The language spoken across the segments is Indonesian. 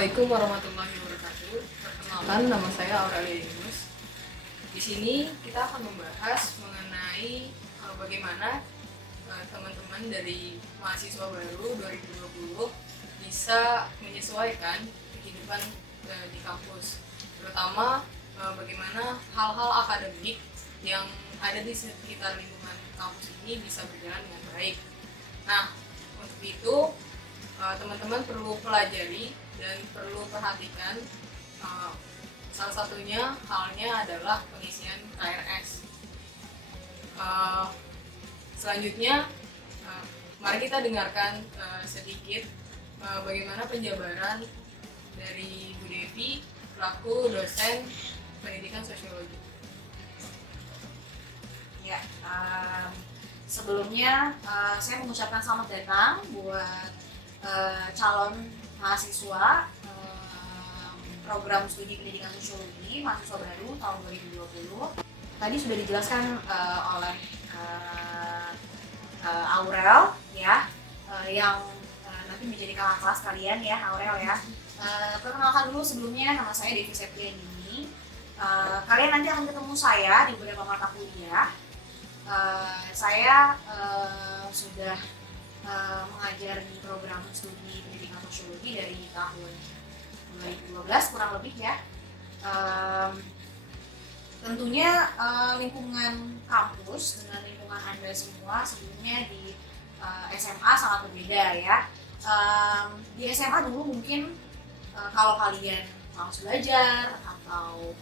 Assalamualaikum warahmatullahi wabarakatuh. Perkenalkan, nama saya Aurelia Yunus. Di sini kita akan membahas mengenai bagaimana teman-teman dari mahasiswa baru 2020 bisa menyesuaikan kehidupan di kampus, terutama bagaimana hal-hal akademik yang ada di sekitar lingkungan kampus ini bisa berjalan dengan baik. Nah, untuk itu teman-teman perlu pelajari dan perlu perhatikan, salah satunya halnya adalah pengisian KRS. Selanjutnya, mari kita dengarkan sedikit bagaimana penjabaran dari Bu Devi selaku dosen pendidikan sosiologi. Ya, sebelumnya saya mengucapkan selamat datang buat calon mahasiswa program studi pendidikan sosiologi mahasiswa baru tahun 2020. Tadi sudah dijelaskan oleh Aurel ya, yang nanti menjadi kakak kelas kalian ya, Aurel ya. Perkenalkan dulu sebelumnya, nama saya Devi Septiani. Kalian nanti akan ketemu saya di beberapa mata kuliah. Saya sudah mengajar di program studi pendidikan sosiologi dari tahun 2012 kurang lebih ya. Tentunya lingkungan kampus dengan lingkungan Anda semua sebelumnya di SMA sangat berbeda ya. Di SMA dulu mungkin kalau kalian malas belajar atau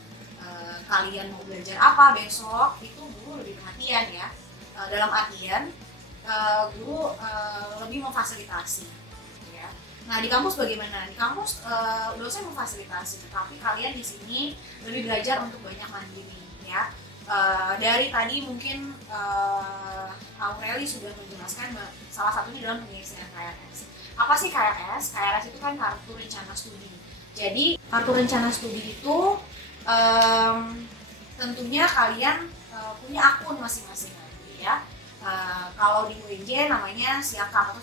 kalian mau belajar apa besok, itu guru lebih perhatian ya. Dalam artian guru lebih memfasilitasi ya. Nah, di kampus bagaimana? Di kampus dosen memfasilitasi, tetapi kalian di sini lebih belajar untuk banyak mandiri ya. Dari tadi mungkin Aureli sudah menjelaskan salah satunya dalam pengisian KRS. Apa sih KRS? KRS itu kan kartu rencana studi. Jadi kartu rencana studi itu tentunya kalian punya akun masing-masing ya. Kalau di UNJ namanya SIAKAP atau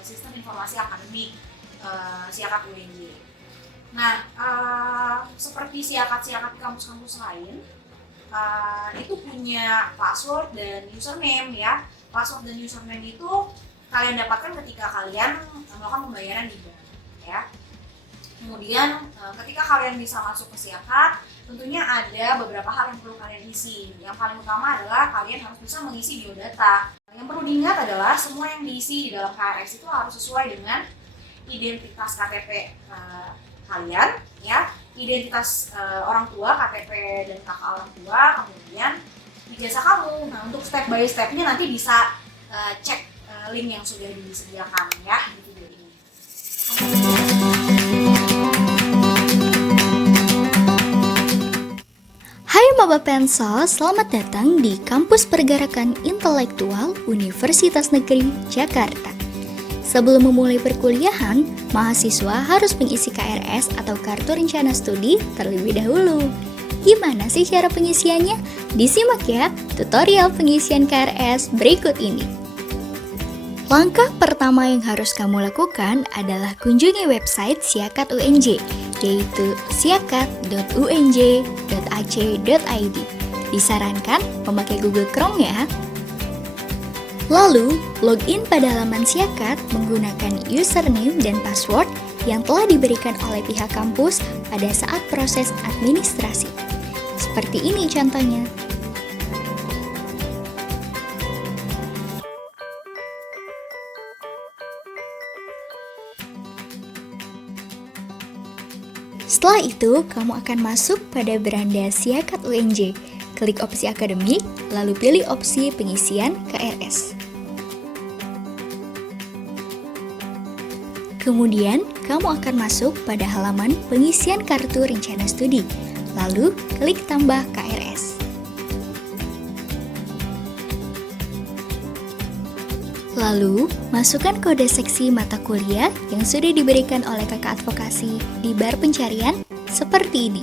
Sistem Informasi Akademik, SIAKAP UNJ. Nah, seperti SIAKAP di kampus-kampus lain, itu punya password dan username ya. Password dan username itu kalian dapatkan ketika kalian melakukan pembayaran di bank ya. Kemudian ketika kalian bisa masuk ke SIAKAP, tentunya ada beberapa hal yang perlu kalian isi. Yang paling utama adalah kalian harus bisa mengisi biodata. Yang perlu diingat adalah semua yang diisi di dalam KRS itu harus sesuai dengan identitas KTP kalian, ya, identitas orang tua, KTP dan kakak orang tua, kemudian ijazah kamu. Nah, untuk step by stepnya nanti bisa cek link yang sudah disediakan ya di video ini. Hai Maba Pensol, selamat datang di Kampus Pergerakan Intelektual Universitas Negeri Jakarta. Sebelum memulai perkuliahan, mahasiswa harus mengisi KRS atau Kartu Rencana Studi terlebih dahulu. Gimana sih cara pengisiannya? Disimak ya tutorial pengisian KRS berikut ini. Langkah pertama yang harus kamu lakukan adalah kunjungi website SIAKAT UNJ, yaitu siakat.unj.ac.id. Disarankan memakai Google Chrome ya. Lalu, login pada halaman SIAKAT menggunakan username dan password yang telah diberikan oleh pihak kampus pada saat proses administrasi. Seperti ini contohnya. Setelah itu, kamu akan masuk pada beranda SIAKAT UNJ. Klik opsi akademik, lalu pilih opsi pengisian KRS. Kemudian, kamu akan masuk pada halaman pengisian kartu rencana studi. Lalu, klik tambah KRS. Lalu, masukkan kode seksi mata kuliah yang sudah diberikan oleh kakak advokasi di bar pencarian seperti ini.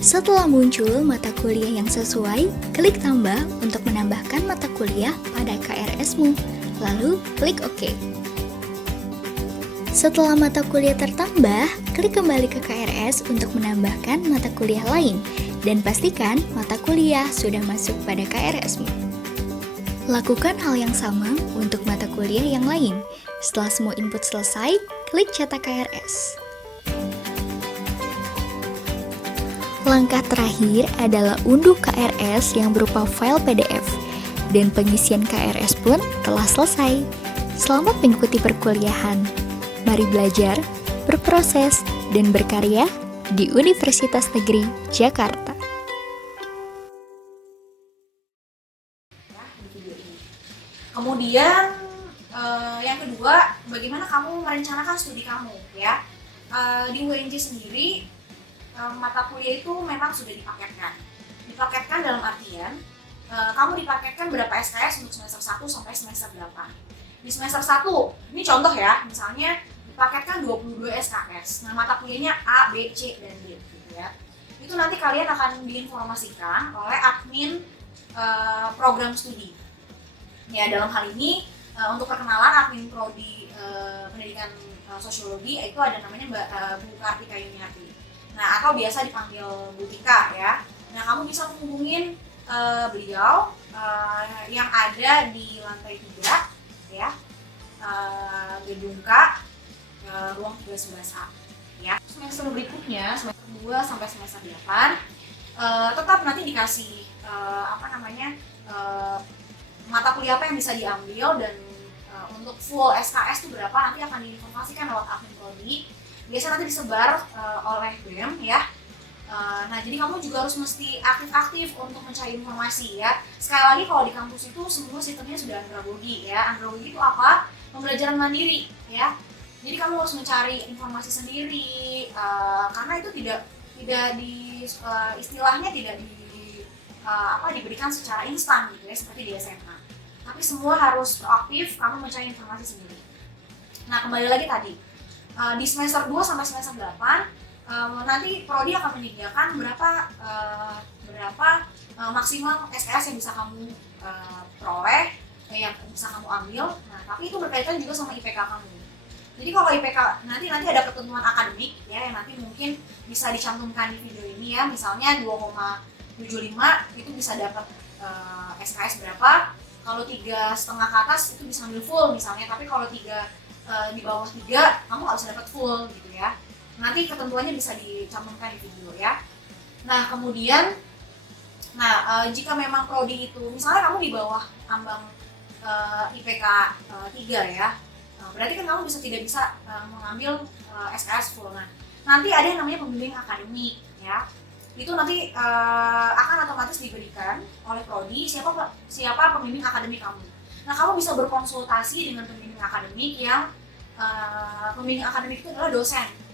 Setelah muncul mata kuliah yang sesuai, klik tambah untuk menambahkan mata kuliah pada KRS-mu, lalu klik OK. Setelah mata kuliah tertambah, klik kembali ke KRS untuk menambahkan mata kuliah lain, dan pastikan mata kuliah sudah masuk pada KRS-mu. Lakukan hal yang sama untuk mata kuliah yang lain. Setelah semua input selesai, klik cetak KRS. Langkah terakhir adalah unduh KRS yang berupa file PDF, dan pengisian KRS pun telah selesai. Selamat mengikuti perkuliahan. Mari belajar, berproses, dan berkarya di Universitas Negeri Jakarta. Kemudian yang kedua, bagaimana kamu merencanakan studi kamu ya. Di UNJ sendiri mata kuliah itu memang sudah dipaketkan dalam artian kamu dipaketkan berapa SKS untuk semester 1 sampai semester 8. Di semester 1, ini contoh ya, misalnya dipaketkan 22 SKS. Nah, mata kuliahnya A, B, C, dan D gitu ya. Itu nanti kalian akan diinformasikan oleh admin program studi. Ya, dalam hal ini untuk perkenalan admin prodi pendidikan sosiologi itu ada namanya Bu Kartika Yuniarti. Nah, atau biasa dipanggil Bu Tika ya. Nah, kamu bisa menghubungin beliau yang ada di lantai 3 ya, gedung K, ruang 311A ya. Semester berikutnya, semester 2 sampai semester 8 tetap nanti dikasih mata kuliah apa yang bisa diambil, dan untuk full SKS itu berapa nanti akan diinformasikan lewat admin prodi. Biasa nanti disebar oleh BEM ya. Nah, jadi kamu juga harus mesti aktif-aktif untuk mencari informasi ya. Sekali lagi, kalau di kampus itu semua sistemnya sudah andragogi ya. Andragogi itu apa? Pembelajaran mandiri ya. Jadi kamu harus mencari informasi sendiri karena itu tidak diberikan secara instan gitu ya, seperti di SMA. Tapi semua harus proaktif, kamu mencari informasi sendiri. Nah, kembali lagi tadi, di semester 2 sampai semester 8 nanti prodi akan menyediakan berapa maksimal SKS yang bisa kamu peroleh, yang bisa kamu ambil. Nah, tapi itu berkaitan juga sama IPK kamu. Jadi kalau IPK nanti ada ketentuan akademik ya, yang nanti mungkin bisa dicantumkan di video ini ya. Misalnya 2,75 itu bisa dapat SKS berapa. Kalau 3,5 ke atas itu bisa ambil full misalnya, tapi kalau 3 di bawah 3 kamu nggak bisa dapat full gitu ya. Nanti ketentuannya bisa dicantumkan di video ya. Nah, kemudian jika memang prodi itu misalnya kamu di bawah ambang IPK 3 ya, berarti kan kamu tidak bisa mengambil SKS full. Nah, nanti ada yang namanya pembimbing akademik ya. Itu nanti akan otomatis diberikan oleh prodi siapa pembimbing akademik kamu. Nah, kamu bisa berkonsultasi dengan pembimbing akademik yang pembimbing akademik itu adalah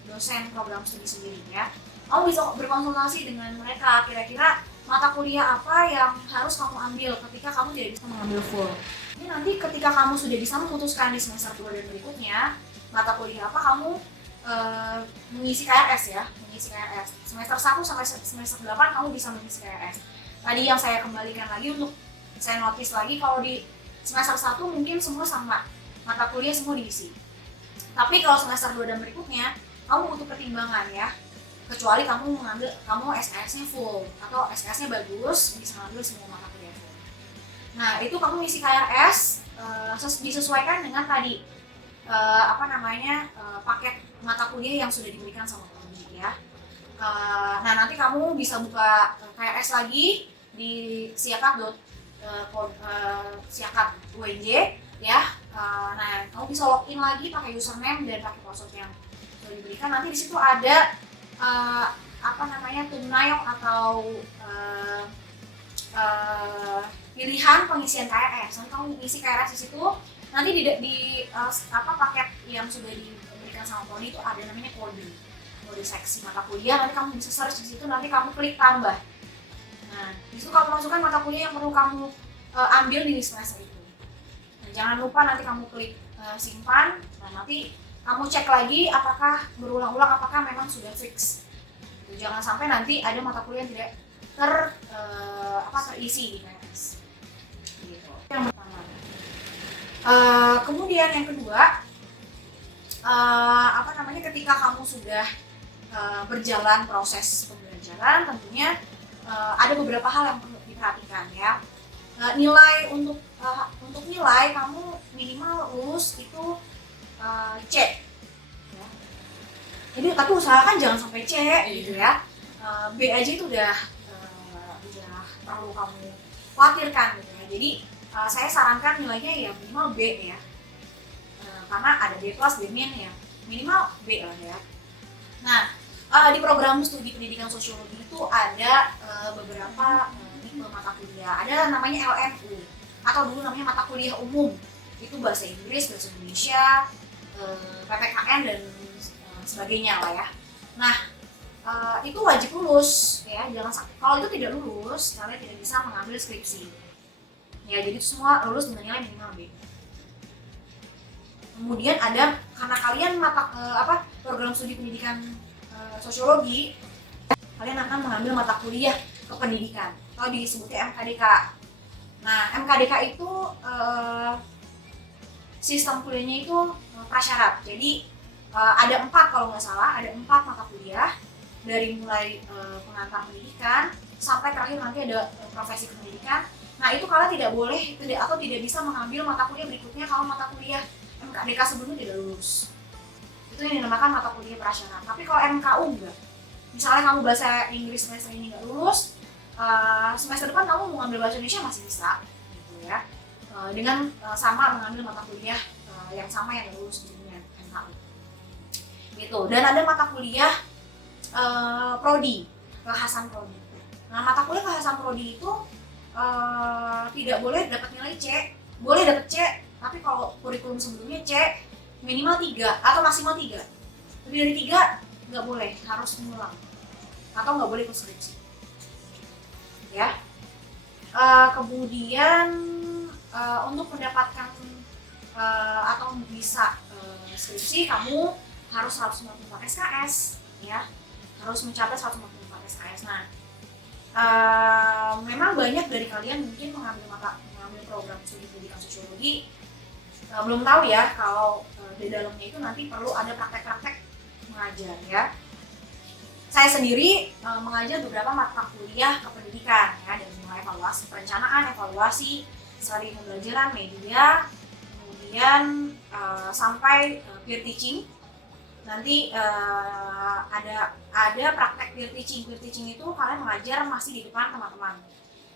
dosen program studi sendiri ya. Kamu bisa berkonsultasi dengan mereka, kira-kira mata kuliah apa yang harus kamu ambil ketika kamu tidak bisa mengambil full. Jadi nanti ketika kamu sudah bisa memutuskan di semester 2 dan berikutnya mata kuliah apa, kamu mengisi KRS ya, semester 1 sampai semester 8 kamu bisa mengisi KRS. Tadi yang saya kembalikan lagi untuk saya notice lagi, kalau di semester 1 mungkin semua sama, mata kuliah semua diisi. Tapi kalau semester 2 dan berikutnya kamu butuh pertimbangan ya, kecuali kamu SKS-nya full atau SKS-nya bagus, bisa ngambil semua mata kuliah full. Nah, itu kamu isi KRS disesuaikan dengan tadi paket mata kuliah yang sudah diberikan sama prodi ya. Nah, nanti kamu bisa buka KRS lagi di siakat UNJ ya. Nah, kamu bisa login lagi pakai username dan pakai password yang sudah diberikan. Nanti di situ ada Tumnayong atau pilihan pengisian KRS. Nanti kamu isi KRS di situ. Nanti di paket yang sudah diberikan sama prodi itu ada namanya kode seksi mata kuliah. Nanti kamu bisa search di situ, nanti kamu klik tambah. Nah, di situ kamu masukkan mata kuliah yang perlu kamu ambil di semester itu. Nah, jangan lupa nanti kamu klik simpan. Nah, nanti kamu cek lagi apakah berulang-ulang, apakah memang sudah fix Gitu. Jangan sampai nanti ada mata kuliah yang tidak terisi di PNS. Gitu. Yang pertama. Kemudian yang kedua, ketika kamu sudah berjalan proses pembelajaran, tentunya ada beberapa hal yang perlu diperhatikan ya. Nilai untuk nilai kamu minimal lulus itu C. Ya. Jadi tapi usahakan jangan sampai C gitu ya. B aja itu udah perlu kamu khawatirkan gitu ya. Jadi saya sarankan nilainya ya minimal B ya. Karena ada B plus, B min ya. Minimal B lah ya. Nah, di program studi pendidikan sosiologi itu ada beberapa tipe mata kuliah. Ada namanya LMU atau dulu namanya mata kuliah umum. Itu bahasa Inggris, bahasa Indonesia, PPKN dan sebagainya lah ya. Nah, itu wajib lulus ya. Kalau itu tidak lulus, kalian tidak bisa mengambil skripsi. Ya, jadi itu semua lulus dengan nilai minimal B. Kemudian ada karena kalian program studi pendidikan sosiologi, kalian akan mengambil mata kuliah kependidikan atau disebutnya MKDK. Nah, MKDK itu sistem kuliahnya itu prasyarat. Jadi ada 4 kalau nggak salah, ada 4 mata kuliah dari mulai pengantar pendidikan sampai terakhir nanti ada profesi pendidikan. Nah, itu kalian tidak bisa mengambil mata kuliah berikutnya kalau mata kuliah MKDK sebelumnya tidak lulus. Itu yang dinamakan mata kuliah prasyarat. Tapi kalau MKU enggak. Misalnya kamu bahasa Inggris semester ini nggak lulus, semester depan kamu mau ngambil bahasa Indonesia masih bisa, gitu ya. Dengan sama mengambil mata kuliah yang sama yang lulus sebelumnya MKU. Gitu. Dan ada mata kuliah prodi, kekhasan prodi. Nah, mata kuliah kekhasan prodi itu tidak boleh dapat nilai C, boleh dapat C, tapi kalau kurikulum sebelumnya C minimal 3 atau maksimal 3. Lebih dari 3 nggak boleh, harus mengulang atau nggak boleh ikut skripsi. Ya. Kemudian untuk mendapatkan atau bisa skripsi kamu harus 154 SKS ya. Harus mencapai 154 SKS. Nah, memang banyak dari kalian mungkin mengambil program studi pendidikan sosiologi belum tahu ya kalau di dalamnya itu nanti perlu ada praktek-praktek mengajar ya. Saya sendiri mengajar beberapa mata kuliah kependidikan ya, dari mulai evaluasi perencanaan, evaluasi, strategi pembelajaran, media, kemudian sampai peer teaching. Nanti ada praktek peer teaching. Peer teaching itu kalian mengajar masih di depan teman-teman.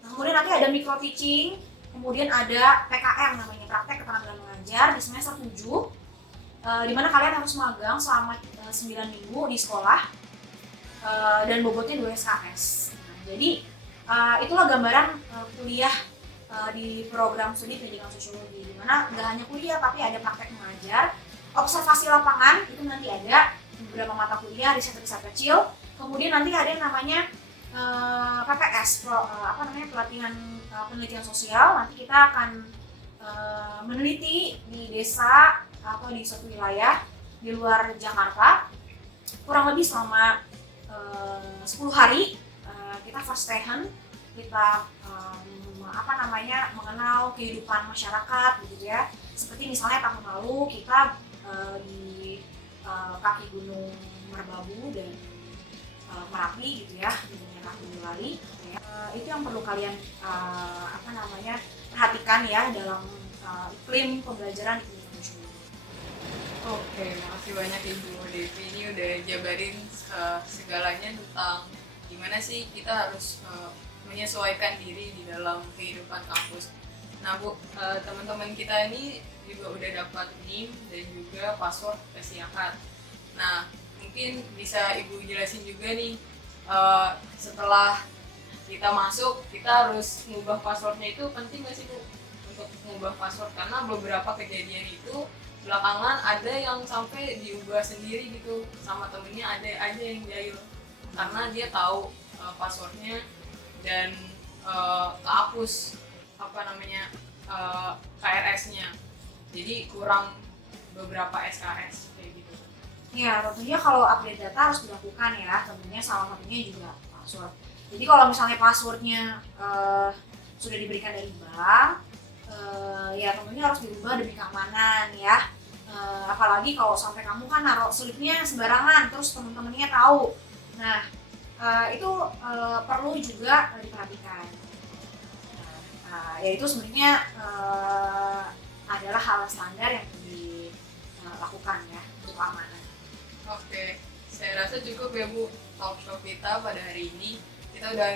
Nah, kemudian nanti ada micro teaching, kemudian ada PKM namanya, praktek keterampilan mengajar di semester 7, di mana kalian harus magang selama 9 minggu di sekolah dan bobotnya 2 SKS. Nah, jadi itulah gambaran kuliah di program studi pendidikan sosiologi, di mana nggak hanya kuliah tapi ada praktek mengajar, observasi lapangan itu nanti ada beberapa mata kuliah, riset-riset kecil, kemudian nanti ada yang namanya PPS, pelatihan penelitian sosial. Nanti kita akan meneliti di desa atau di suatu wilayah di luar Jakarta kurang lebih selama 10 hari. Kita first hand, kita mengenal kehidupan masyarakat gitu ya. Seperti misalnya tahun lalu kita di kaki Gunung Merbabu dan Merapi gitu ya, di daerah Boyolali gitu ya. Itu yang perlu kalian perhatikan ya dalam iklim pembelajaran di pendidikan sosiologi. Oke, makasih banyak Ibu Devi, ini udah jabarin segalanya tentang gimana sih kita harus menyesuaikan diri di dalam kehidupan kampus. Nah Bu, teman-teman kita ini juga udah dapat NIM dan juga password Siakat. Nah, mungkin bisa Ibu jelasin juga nih, setelah kita masuk, kita harus ngubah passwordnya itu penting nggak sih Bu? Untuk ngubah password, karena beberapa kejadian itu belakangan ada yang sampai diubah sendiri gitu sama temennya, ada aja yang jahil karena dia tahu passwordnya dan kehapus KRS-nya, jadi kurang beberapa SKS kayak gitu. Ya, tentunya kalau update data harus dilakukan ya, tentunya salah satunya juga password. Jadi kalau misalnya passwordnya sudah diberikan dari bank, ya tentunya harus dirubah demi keamanan ya. Apalagi kalau sampai kamu kan naruh slipnya sembarangan, terus teman-temannya tahu. Nah, itu perlu juga diperhatikan. Yaitu sebenarnya adalah hal standar yang dilakukan ya untuk keamanan. Oke, saya rasa cukup ya Bu talk show kita pada hari ini. Kita udah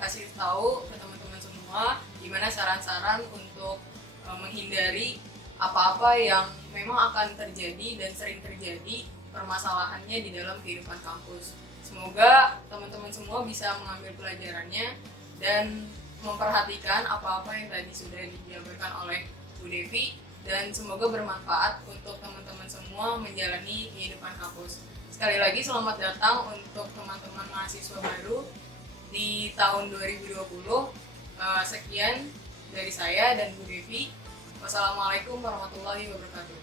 kasih tahu ke teman-teman semua gimana saran-saran untuk menghindari apa-apa yang memang akan terjadi dan sering terjadi permasalahannya di dalam kehidupan kampus. Semoga teman-teman semua bisa mengambil pelajarannya dan memperhatikan apa-apa yang tadi sudah dijabarkan oleh Bu Devi, dan semoga bermanfaat untuk teman-teman semua menjalani kehidupan kampus. Sekali lagi selamat datang untuk teman-teman mahasiswa baru di tahun 2020. Sekian dari saya dan Bu Devi. Wassalamualaikum warahmatullahi wabarakatuh.